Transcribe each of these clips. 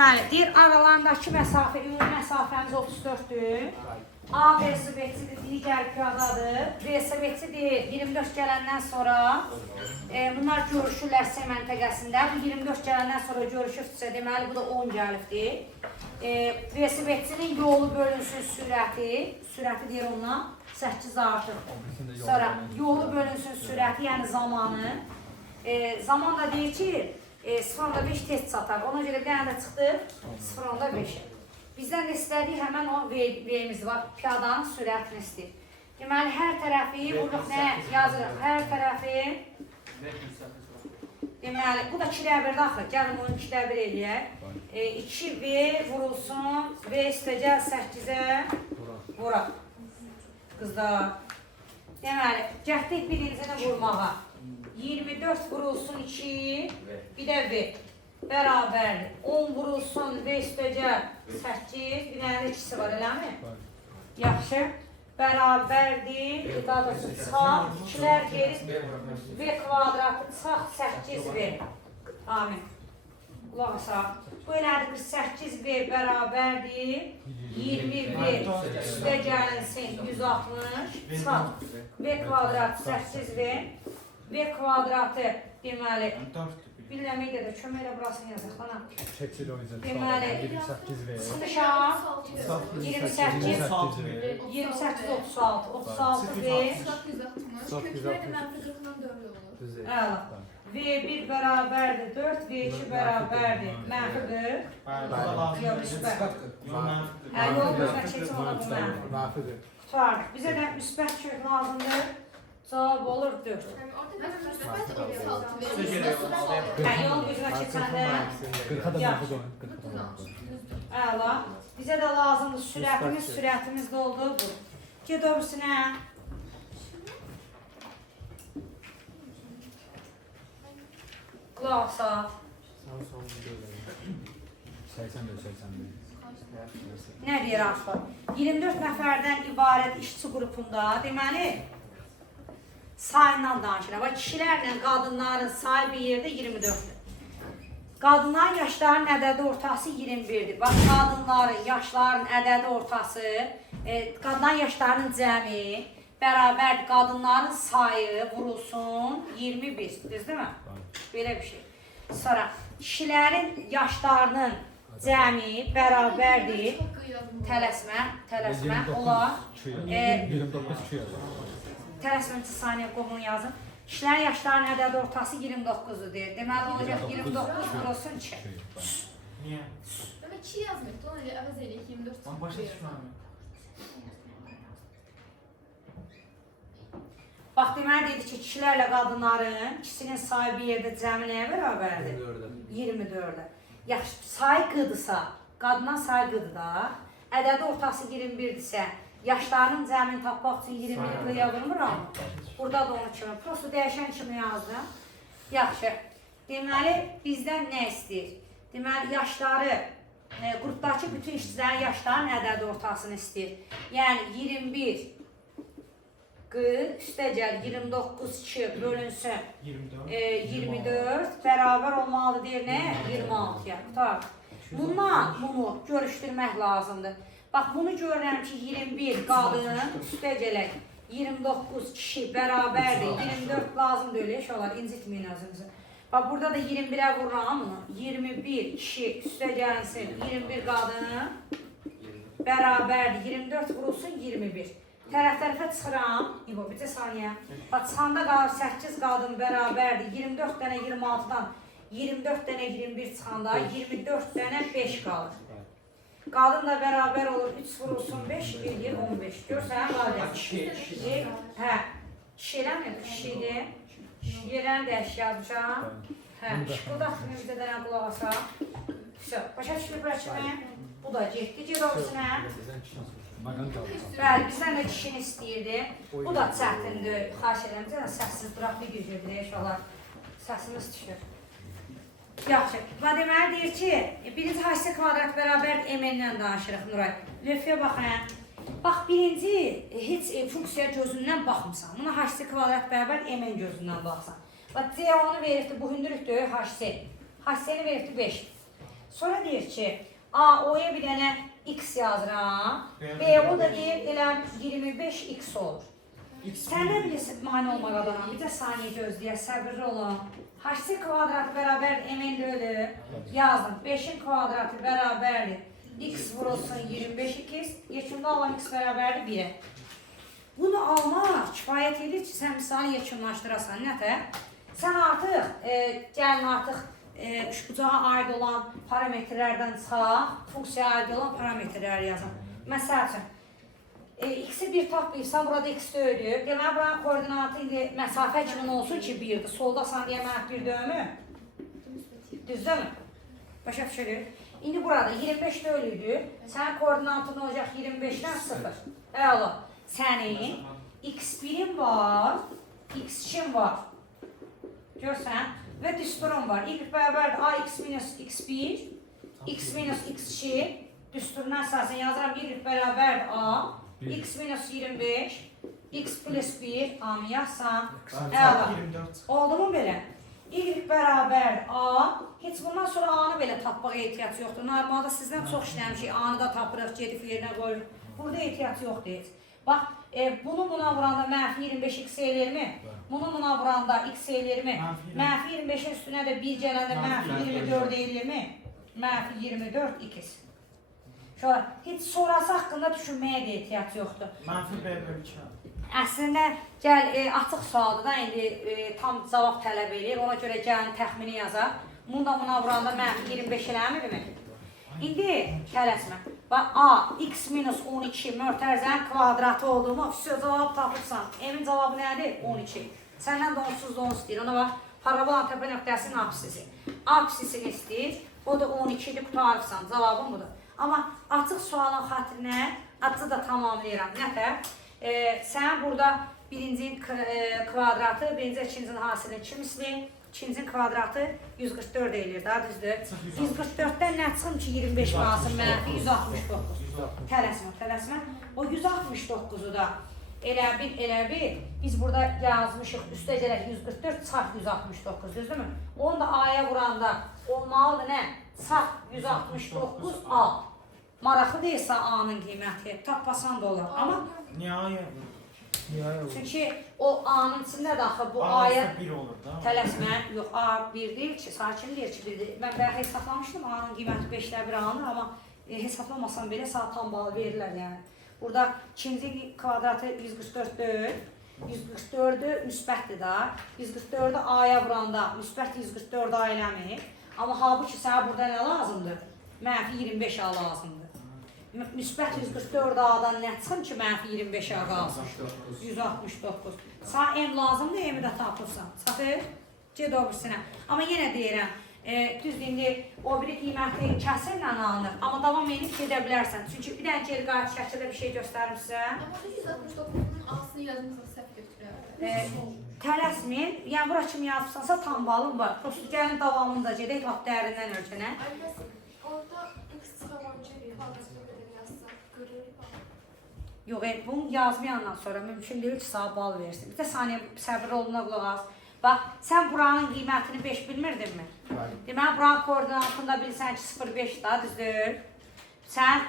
Deməli, deyir, aralarındakı məsafə, ümumi məsafəmiz 34-dür. A velosipedçidir, digər piyadadır. Velosipedçi deyir, 24 gələndən sonra bunlar görüşürlər S məntəqəsində. Bu 24 gələndən sonra görüşübsə, deməli, bu da 10 gəlibdir. Velosipedçinin yolu bölünsün sürəti deyir ona 8 artıq. Sonra yolu bölünsün sürəti, yəni zamanı. Zaman da deyir ki, 0.5 tez çatar. Ona görə bir dənə də çıxdı 0.5. Bizdən də istədiyi həmən o V-miz var. Piyadanın sürətini istəyir. Deməli, hər tərəfi, buradaq nə yazırıq? Hər tərəfi, deməli, bu da 2-də 1-də axır. Gəlin bunu 2-də 1 eləyək. 2V vurulsun, V istəyəcək 8-ə vuraq. Qızlar. Deməli, cəhdək birincisini vurmağa. 24 vurulsun 2, bir də V. Bərabərdir. 10 vurulsun V istəyəcək 8, bir dənə də ikisi var, eləmi? Yaxşı. Bərabərdir. Daha doğrusu çaq, ikilər geri. V kvadratı çaq 8V. Amin. Qulaq asaq. Bu elədir 48V bərabərdir. 20V üstə gəlinsin 160. Çaq. V kvadratı 8V. V kvadratı deməli, bilməməkdə də köməklə burasını yazıq bana. Deməli, sıxışaq, 28, 36, 36V, V1 bərabərdir 4, V2 bərabərdir mənfi 40. Yox, müsbət. Yol gözünə keçin ona bu mənfi. Tutarıq. Bizə də müsbət kök lazımdır. Cavab olur 4. Yol gözünə keçəndə əla. Bizə də lazımdır sürətimiz də oldu. Ged öbürsünə. Qulaq asaq. 81. Nə deyir axı? 24 nəfərdən ibarət işçi qrupunda, deməli, sayından danışırıq. Kişilərlə qadınların sayı bir yerdə 24-dür. Qadınların yaşlarının ədədi ortası 21-dir. Bax, qadınların yaşlarının ədədi ortası, qadınların yaşlarının cəmi bərabərdir. Qadınların sayı vurulsun 21. Düzdür mü? Belə bir şey. Sonra, kişilərin yaşlarının cəmi bərabərdir. Tələsmə olar. 29 2 yazır. Tələsmə 2 saniyə qovunu yazın. Kişilərin yaşlarının ədədi ortası 29-dur deyir. Deməli, olacaq 29 vurulsun 2. Niyə? Ama 2 yazmıyordu. Ona göre əvəz eləyək 24 Ben başa düşməm. Bax, deməli dedi ki, kişilərlə qadınların ikisinin sayı bir yerdə cəmi nəyə bərabərdir? 24-də. Yaxşı, sayı qıdırsa, qadından sayı qıdır da, ədədi ortası 21-dirsə, yaşlarının cəmini tapmaq üçün 21-də yazılmıram. Burada da onu kimi, prosto dəyişən kimi yazdım. Yaxşı, deməli, bizdən nə istəyir? Deməli, yaşları, qrupdakı bütün işçilərin yaşlarının ədədi ortasını istəyir. Yəni, 21 üstəcəl 29 2 bölünsün 24 bərabər olmalıdır deyir nə? 26-ya. Tutar. Bundan bunu görüşdürmək lazımdır. Bax, bunu görürəm ki, 21 qadın üstəcələk 29 kişi bərabərdir. 24 lazım deyil, eş olar, incitməyin özünüzü. Bax, burada da 21-ə vururam bunu. 21 kişi üstəcəlinsin 21 qadın bərabərdir. 24 vurulsun 21. Tərəf-tərəfə çıxıram, bir saniyə. Bax, çıxanda qalır 8 qadın bərabərdir. 24 dənə 26-dan 24 dənə 21 çıxanda 24 dənə 5 qalır. Qadın da bərabər olur, 3 vurulsun 5, edir 15. Görsən, qadın. Hə, kişi eləmir, kişidir. Yerlərini dəyəş yazmışam. Hə, burada bizə dənə qulaq asaq. Başa düşülür bırakımı. Bu da getdi, ged olsunə. Bəli, bizdən də kişini istəyirdi. Bu da çətindir. Xahiş edirəm, bizə səssiz duraq bir gücüdür, inşallah. Səsimiz düşür. Yaxşı. Və deməli deyir ki, birinci HC kvadrat bərabər MN-lə danışırıq, Nuray. Lövhəyə baxın. Bax, birinci heç funksiya gözündən baxmısan. Buna HC kvadrat bərabər MN gözündən baxsan. Bax, C onu veribdir, bu hündürlükdür HC. HC-ni veribdir 5. Sonra deyir ki, A, O'ya bir dənə X yazıram. B, o da deyir, elə 25X olur. Sən nə bilirsin mani olmaq adına? Bir də saniyə gözləyə, səbirli olun. HC kvadratı bərabər MN bölü yazdım. 5'in kvadratı bərabərdir. X vurulsun 25X. Yekunda alan X bərabərdir 1'e. Bunu almaq kifayət edir ki, sən misalı yekunlaşdırasan. Nətər? Sən artıq, gəlin artıq üçbucağa aid olan parametrlərdən çıxaq, funksiyaya aid olan parametrləri yazın. Məsəl üçün, X'i 1 tapmayırsan, burada X döyülür. Deməli, buranın koordinatı indi məsafə kimin olsun ki 1'dir. Soldasan deyə mənə 1 döyümü. Düzdür mü? Başa düşürük. İndi burada 25 döyülüdür. Sənin koordinatın olacaq 25'dən 0. Əla. Sənin X1'in var, X2'in var. Görsən? Və düsturun var. Y bərabərdir AX minus X1, X minus X2. Düsturuna əsasən yazıram. Y bərabərdir A, X minus 25, X plus 1, A-mı yazsan. Əla. Oldu mu belə? Y bərabərdir A. Heç bundan sonra A-nı belə tapmağa ehtiyac yoxdur. Normalda sizdən çox işləmişik. A-nı da tapırıq, gedib yerinə qoyuruq. Burada ehtiyac yoxdur heç. Bax, bunu buna vuranda mənfi 25 X eləyirmi? Bunu buna vuranda X eləyirmi? Mənfi 25'in üstünə də 1 gələndə mənfi 24 eləyirmi? Mənfi 24 X. Şöyle, heç sonrası haqqında düşünməyə də ehtiyac yoxdur. Mənfi B bölü 2. Əslində, gəl, açıq sualdır da, indi tam cavab tələb edir. Ona görə gəlin təxmini yazaq. Bunu da buna vuranda mənfi 25 eləmirmi? İndi tələsmə. Bax, A, X minus 12 mötərizənin kvadratı olduğumu cavab tapırsan. Emin cavabı nədir? 12. Səndən də onsuz da onsuz deyir. Ona bax, parabolanın təpə nöqtəsinin apsisi. Apsisini istəyir. O da 12'dir, qutarırsan. Cavabım budur. Amma açıq sualın xatirinə açı da tamamlayıram. Nətər? Sən burada birincinin kvadratı, birinci ikincinin hasilini 2 misli, ikincinin kvadratı 144 edir, daha düzdür. 144'dən nə çıxım ki 25 qalsın mənfi 169. Tələsmə. O 169'u da elə bil, biz burada yazmışıq, üstə gələk 144, çarp 169, düzdürmü? Onu da A'ya vuranda olmalıdır nə? Çarp 169 A. Maraqlı deyilsə A'nın qiyməti, tapmasan da olar. Amma Niye? çünki o A'nın içində də axı bu A A'ya ise 1 olur da. tələsmə, yox A 1 deyil ki, sakin deyir ki 1 deyil. Mən bəlkə hesaplamışdım A'nın qiyməti 5'lə 1 alınır, amma hesaplamasam belə saat tam balı verirlər yəni. Burada ikinci kvadratı 144'dür. 144'ü müsbətdir da. 144'ü A'ya vuranda müsbət 144 A eləmir. Amma halbuki sənə burada nə lazımdır? Mənfi 25 A lazımdır. Müsbət 144 A'dan nə çıxın ki mənfi 25 A qalsın? 169. Sağ M lazımdır, M'i də tapırsan. Çatır? Ged o birisinə. Amma yenə deyirəm, düzdür, indi o biri qiyməti kəsirlə alınır. Amma davam edib gedə bilərsən. Çünki bir dənə geri qayıt şəkildə bir şey göstərim sizə. Ama 169'un A'sını yazmışsa səhv götürür. Tələsmin, yəni bura kimi yazıbsansa tam balım var. Prosto gəlin davamında gedək, lap dərindən ölçənə. Orada X çıxamanca bir fazlasını qədər yazsa, görürük. Yox, bunu yazmayandan sonra mümkün deyil ki, sağ bal versin. Bir də saniyə səbir oluna qulaq az. Bax, sən buranın qiymətini 5 bilmirdinmi? Deməli, buranın koordinatında bilsən ki, 0,5 da, düzdür. Sən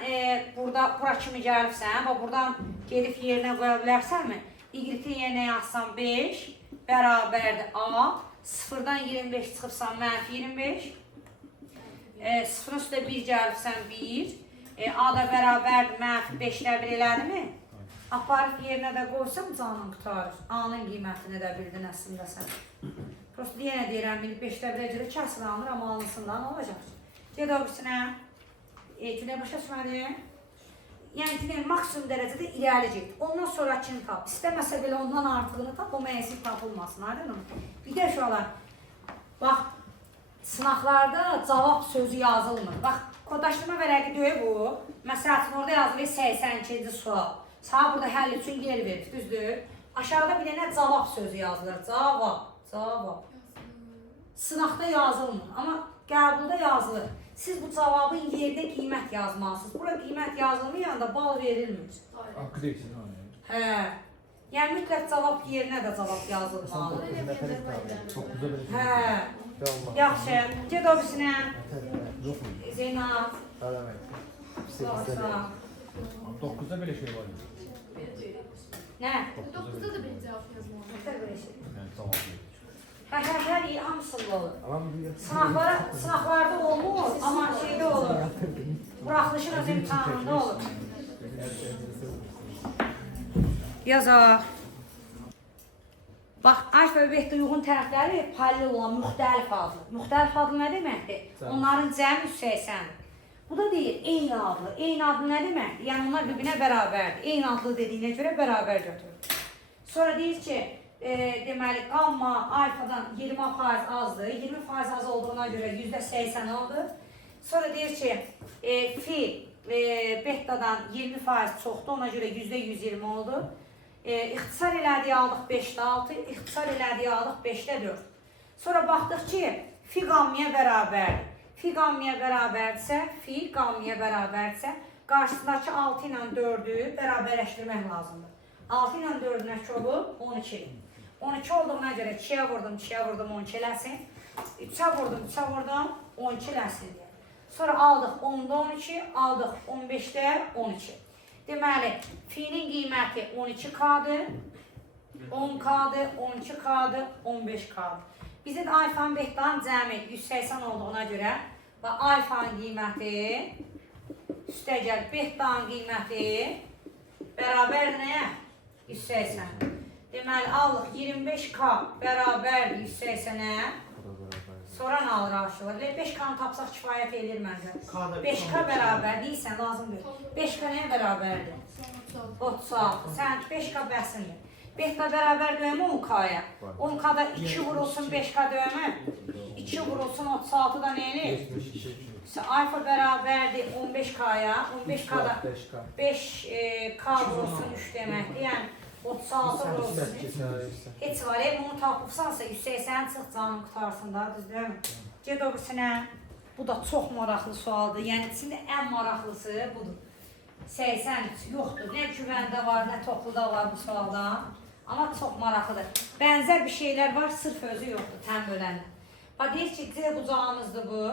bura kimi gəlibsən və buradan gedib yerinə qoya bilərsənmi? Y-in yerinə yazsan 5 bərabərdir A. 0'dan 25 çıxırsan mənfi 25. 0'ın üstə 1 gəlibsən 1. A da bərabərdir mənfi 5'lə 1 elədimi? Aparıb yerinə də qoysam canın qutarır. A'nın qiymətini də bildin əslində sən. Prosto yenə deyirəm, 5'lə 1'ə görə kəsir alınır, amma alınsında nə olacaq? Ged o birisinə. Güney başa düşmədi. Yəni güney maksimum dərəcədə irəli get. Ondan sonrakini tap. İstəməsə belə ondan artığını tap, o məyəsi tapılmasın. Bir də şuralar. Bax, sınaqlarda cavab sözü yazılmır. Bax, kodlaşdırma vərəqi deyil bu. Məsəl üçün orada yazılır 82-ci sual. Sağ burada həll üçün yer verir, düzdür? Aşağıda bir dənə cavab sözü yazılır. Cavab. Sınaqda yazılmır, amma qəbulda yazılır. Siz bu cavabın yerinə qiymət yazmalısınız. Bura qiymət yazılmayanda bal verilmir. Hakkı değilsin o yani. Hə. Yəni mütləq cavab yerinə də cavab yazılmalı. Çok güzel bir şey. Hə. Yaxşı. Ged o birisinə. Sağ. Söylemek. Sağ. 9'da belə şey var. Nə? 9'da da bir cevap yazmalı. Nəsə belə şey. Yəni cavab verir. Hər il hamısında olur. Amma bir Sınaqlarda olmur, amma şeydə olur. Buraxılışın öz imtahanında olur. Yazaq. Bax, alfabetdə uyğun tərəfləri paralel olan müxtəlif adlı. Müxtəlif adlı nə deməkdir? Onların cəmi 180. Bu da deyir, eyni adlı. Eyni adlı nə deməkdir? Yəni onlar bir-birinə bərabərdir. Eyni adlı dediyinə görə bərabər götürür. Sonra deyir ki, deməli, qamma alfadan 20% azdır. 20% az olduğuna görə %80 oldu. Sonra deyir ki, fi betadan 20% çoxdur, ona görə %120 oldu. İxtisar elədiyi aldıq 5-də 6, ixtisar elədiyi aldıq 5-də 4. Sonra baxdıq ki, fi qammıya bərabərdir. Fi qammıya bərabərdirsə, qarşısındakı 6 ilə 4-ü bərabərləşdirmək lazımdır. 6 ilə 4-ün əki olur 12. 12 olduğuna görə 2-yə vurdum, 2-yə vurdum 12 eləsin. 3-ə vurdum, 3-ə vurdum 12 eləsin deyə. Sonra aldıq 10-da 12, aldıq 15-də 12. Deməli, fi'nin qiyməti 12K'dır, 10K'dır, 12K'dır, 15K'dır. Bizim alfanın bettanın cəmi 180 olduğuna görə alfanın qiyməti üstəgəl bettanın qiyməti bərabərdir nəyə? 180. Deməli, alıq 25K bərabərdir 180-ə. Sonra nə alır aşılır? 5K'nı tapsaq kifayət edir məncə. 5K bərabər deyilsən, lazımdır. 5K nəyə bərabərdir? 36. Sən 5K bəsindir. 5K bərabər döyümü 10K'ya. 10K'da 2 vurulsun 5K döyümü. 2 vurulsun 36'da nə eləyir? Alfa bərabərdir 15K'ya. 15K'da 5K vurulsun 3 deməkdir. Yəni 36 vurulsun. Heç var, bunu tapıbsansa 180 çıx canım qutarsın da, düzdür mü? Ged o birsinə. Bu da çox maraqlı sualdır. Yəni içində ən maraqlısı budur. 83 yoxdur. Nə güvəndə var, nə topluda var bu sualdan. Amma çox maraqlıdır. Bənzər bir şeylər var, sırf özü yoxdur, tən bölənlə. Bax, deyir ki, C bucağımızdır bu.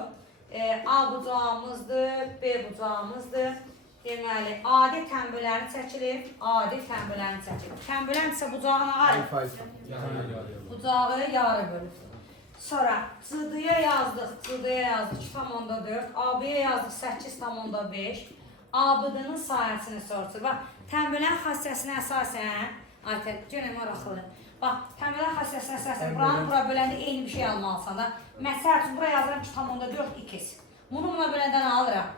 A bucağımızdır, B bucağımızdır. Deməli, adi tənböləni çəkilir, adi tənböləni çəkilir. Tənbölən isə bucağını arır. Bucağı yarı bölür. Sonra C-yə yazdıq, C-yə yazdıq 2,4, AB-yə yazdıq 8,5. ABD-nın sayəsini soruşur. Bax, tənbölən xassəsinə əsasən, Aytən, görək maraqlıdır. Bax, tənbölən xassəsinə əsasən, bura böləndə eyni bir şey almalısan da. Məsəl üçün, bura yazıram 2,4 x. Bunu buna böləndə nə alıram?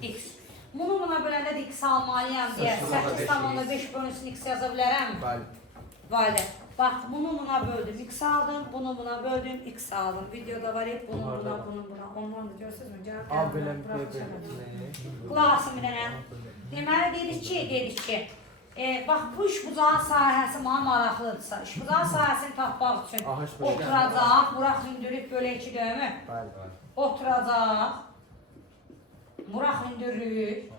X. Bunu buna böləndə də x almalıyam deyə 8,5 bölünsün x yaza bilərəm? Bəli. Bax, bunu buna böldüm, x aldım, bunu buna böldüm, x aldım. Videoda var hep bunu buna. Ondan da görürsünüz mü? A böləm B böləm. Qulaq bir dənə. Deməli, dedik ki, bax, bu işbucağın sahəsi mənə maraqlıdırsa, işbucağın sahəsini tapmaq üçün oturacaq, bura hündürlük bölə 2 döyümü. Oturacaq, bura hündürlük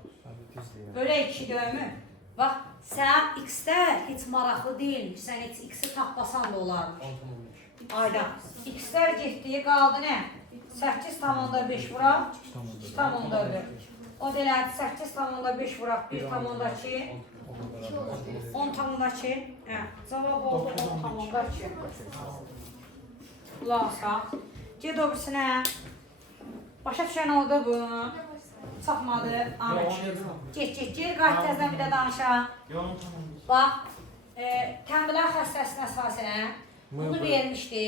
bölə 2 döyümü. Bax, sən x-lər heç maraqlı deyilmiş, sən heç x-i tapmasan da olarmış. Ayda, x-lər getdiyi qaldı nə? 8,5 vuraq, 2,4. O delədi 8,5 vuraq, 1,2. 10,2. Cavab oldu 10,2. Ulaşaq. Ged o birsinə. Başa düşən oldu bu. Çapmadı. Get, qayıt təzdən bir də danışaq. Bax, tənbələn xəstəsinə əsasən bunu vermişdi.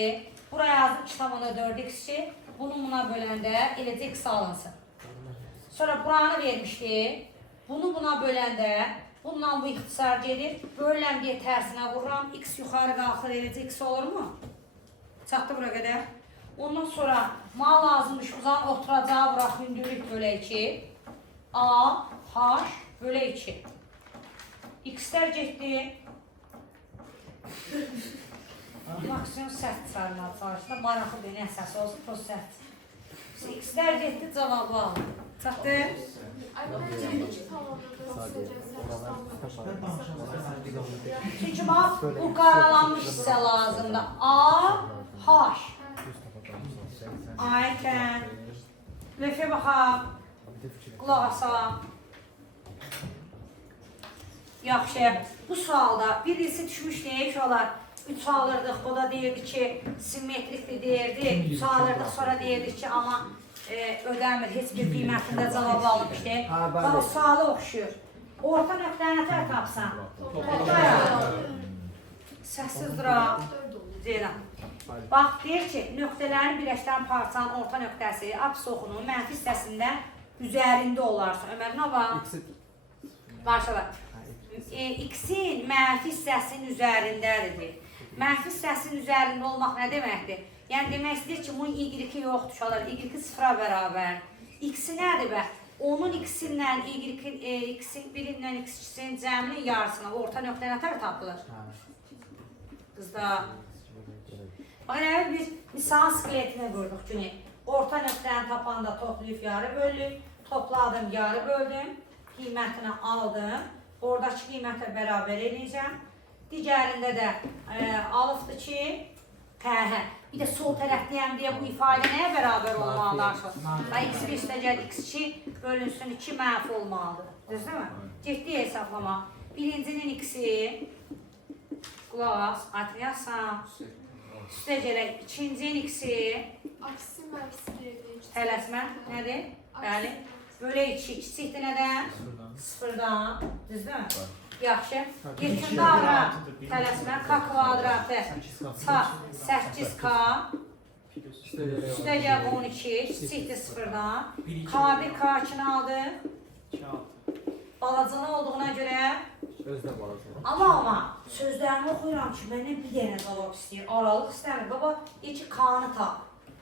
Buraya yazdım 2,4x-ci. Bunu buna böləndə eləcə x alınsın. Sonra buranı vermişdi. Bunu buna böləndə bununla bu ixtisar gedir. Bölüləm deyə tərsinə vururam. X yuxarı qalxır, eləcə x olurmu? Çatdı bura qədər. Ondan sonra mal lazımmış, uzan oturacağı bura hündürlük bölə 2. A, H bölə 2. X-lər getdi. Maksimum sərt sarılar çalışdı. Maraqlı bir əsas olsun, toz sərt. X-lər getdi, cavabı aldı. Çatdı? Ay, bence 2 tamamladı. Çünki bax, bu qaralanmış hissə lazımdır. A, H. Aytən. Lövhə baxaq, qulaq asaq. Yaxşı, bu sualda bir birisi düşmüş deyək olar. 3 alırdıq, o da deyirdi ki, simmetrikdir deyirdi. 3 alırdıq, sonra deyirdik ki, amma ödəmir, heç bir qiymətində cavab almışdı. Bax, sualı oxşuyur. Orta nöqtəni nətər tapsan? Toplayaq. Səssiz duraq. Zeynəm. Bax, deyir ki, nöqtələrin birləşdən parçanın orta nöqtəsi apsoxunun mənfi hissəsində üzərində olarsa. Ömər, nə var? Başla. X-in mənfi hissəsinin üzərindədir. Mənfi hissəsinin üzərində olmaq nə deməkdir? Yəni, demək istəyir ki, bunun Y-i yoxdur, uşaqlar. Y-i 0-a bərabər. X-i nədir bə? Onun X-indən, X-in birindən X2-sin cəminin yarısına orta nöqtə nətər tapılır? Qızlar. Bax, yəni biz misal skeletinə qurduq ki, orta nöqtəni tapanda toplayıb yarı böldük, topladım, yarı böldüm, qiymətini aldım, oradakı qiymətə bərabər edəcəm. Digərində də alıbdır ki, bir də sol tərəfliyəm deyə bu ifadə nəyə bərabər olmalıdır? X1 üstəcək X2 bölünsün 2 mənfi olmalıdır. Düzdür mü? Ciddi hesablama. Birincinin X-i, qulaq as, aytını yazsam. Üstəcək ikincinin X-i, Aksi mənfisi deyil. tələsmə nədir? Bəli. Bölə 2, kiçikdir nədən? Sıfırdan. Düzdür mü? Yaxşı. İlkində ara tələsmə K kvadratı çarp 8K üstəcək 12, kiçikdir sıfırdan. K1, K2-ni aldı. Balacılı olduğuna görə Amma sözlərimi oxuyuram ki, məndən bir dənə cavab istəyir, aralıq istəmir. Baba, deyir ki, K-nı tap.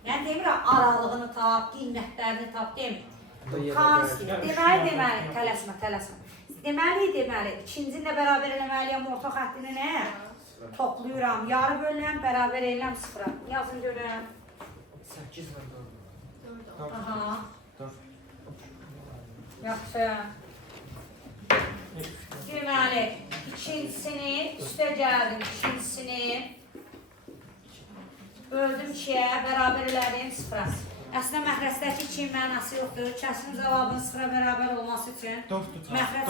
Yəni, demirəm, aralığını tap, qiymətlərini tap, demir. K-nı istəyir. Deməli, tələsmə. Deməli, ikincini də bərabər eləməliyəm orta xəttini nə? Toplayıram, yarı bölürəm, bərabər eləm sıfıra. Yazın görürəm. 8 və 4. Aha. Yaxşı. Deməli, ikincisini üstə gəldim, ikincisini böldüm 2-yə, bərabər elədim 0-a. Əslində məxrəcdəki 2-in mənası yoxdur. Kəsin cavabının 0-a bərabər olması üçün məxrəc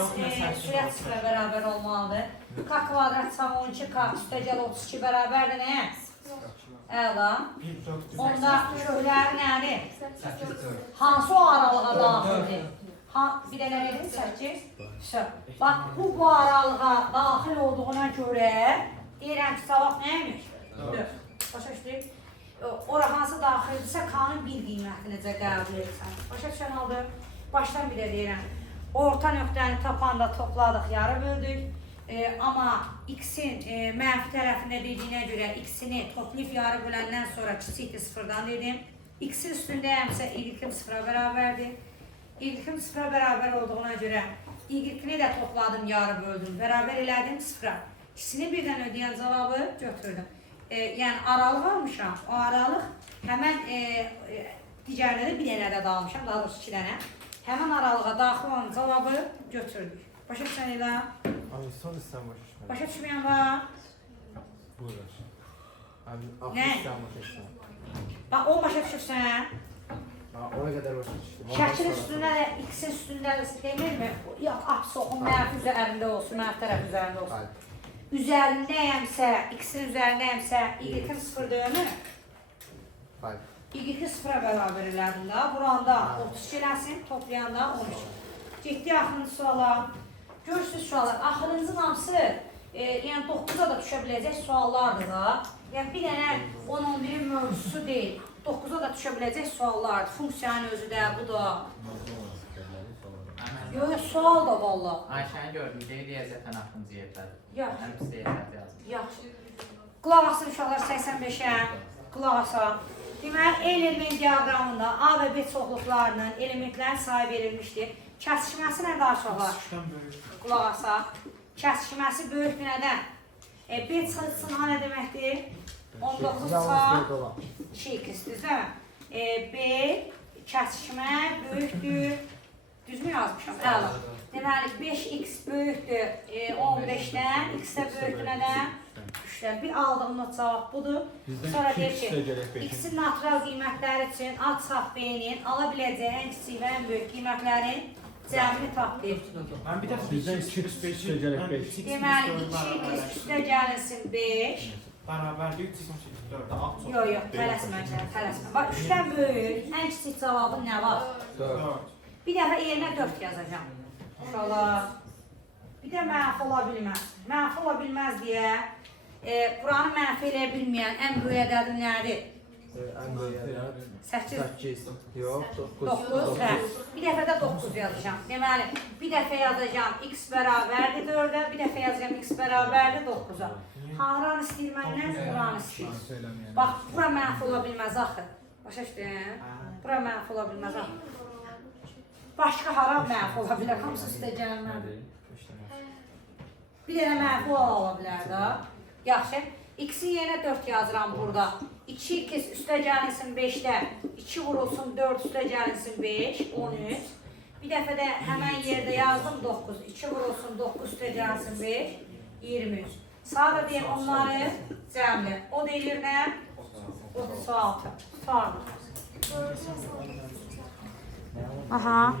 sürət 0-a bərabər olmalıdır. K kvadrat çarpı 12K üstə gəl 32 bərabərdir nəyə? Əla. Onda köklər nədir? Hansı o aralığa daxildir? Bir dənə verin, 8. Bax, bu aralığa daxil olduğuna görə deyirəm ki, cavab nəymiş? 4. Başa düşdük? Ora hansı daxildirsə, K-nın bir qiymətini necə qəbul edirsən. Başa düşən oldu? Başdan bir də deyirəm. Orta nöqtəni tapanda topladıq, yarı böldük. Amma X-in mənfi tərəfində dediyinə görə X-ini toplayıb yarı böləndən sonra kiçikdir sıfırdan dedim. X-in üstündəyəmsə Y-im sıfıra bərabərdir. Y-im sıfıra bərabər olduğuna görə Y-ni də topladım, yarı böldüm. Bərabər elədim sıfıra. İkisini birdən ödəyən cavabı götürdüm. Yəni aralıq almışam. O aralıq həmən digərində də bir dənə də almışam, daha doğrusu 2 dənə. Həmən aralığa daxil olan cavabı götürdük. Başa düşən elə? Son istəyən başa düşməyəm. Başa düşməyən var? Buyur. Nə? Bax, o başa düşürsən. Ona qədər başa düşdüm. Şəkil üstündə də, X-in üstündə də demirmi? Yox, apsoxun mənfi üzərində olsun, mənfi tərəf üzərində olsun. Üzərindəyəmsə, X-in üzərindəyəmsə, Y-im 0 döyümü? Y-i 0-a bərabər elədim da. Buranda 32 eləsin, toplayanda 13. Getdi axırıncı suala. Görürsünüz suallar. Axırıncı hamısı, yəni 9-a da düşə biləcək suallardır da. Yəni bir dənə 10-11-in mövzusu deyil. 9-a da düşə biləcək suallardır. Funksiyanın özü də, bu da. Yox, sual da valla. Ayşəni gördüm, deyil riyaziyyətən axırıncı yerdədir. Yox. Mən pis riyaziyyət yazdım. Yaxşı. Qulaq asın uşaqlar 85-ə. Qulaq asın. Deməli, element diaqramında A və B çoxluqlarının elementlərin sayı verilmişdir. Kəsişməsi nədir aşağılar? Qulaq asaq. Kəsişməsi böyükdür nədən? B çıxıcısının A nə deməkdir? 19 çarp 2x, düzdür? B kəsişmə böyükdür. Düzmü yazmışam? Əla. Deməli, 5x böyükdür 15-dən, x də böyükdür nədən? 3 3-dən. Bir aldığım not cavab budur. Bizdən Sonra 2 deyir üstə ki, gələk 5-in. X-in natural qiymətləri üçün ad-saf B-nin ala biləcəyi ən kiçik və ən böyük qiymətlərin cəmini tapdır. Ben bir dəfə Bizdən 2x üstə gələk 5. Deməli, 2x üstə gəlinsin 5. Bərabərdir 3 4-də alt çox. Yox, tələsmə, tələsmə. Bax, 3-dən böyük, ən kiçik cavabın nə var? 4. Bir dəfə yerinə 4 yazacağam. Uşaqlar. Bir də mənfi ola bilməz. Mənfi ola bilməz deyə buranı mənfi eləyə bilməyən ən böyük ədədi nədir? Ən böyük ədəd 8. 8. Yox, 9, 9. hə. Bir dəfə də 9 yazacağam. Deməli, bir dəfə yazacağam x bərabərdir 4-ə, bir dəfə yazacağam x bərabərdir 9-a. Hanıran istəyir məndən, buranı istəyir. Bax, bura mənfi ola bilməz axı. Başa düşdün? Bura mənfi ola bilməz axı. Başqa hara mənfi ola bilər, hamısı üstə gəlməlidir. Bir dənə mənfi ola bilər də. Yaxşı. X-in yerinə 4 yazıram burada. 2x üstə gəlinsin 5-də. 2 vurulsun 4 üstə gəlinsin 5, 13. Bir dəfə də həmən yerdə yazdım 9. 2 vurulsun 9 üstə gəlinsin 5, 23. Sağda deyim onları cəmlə. O deyir nə? 36. Tutardı. Aha.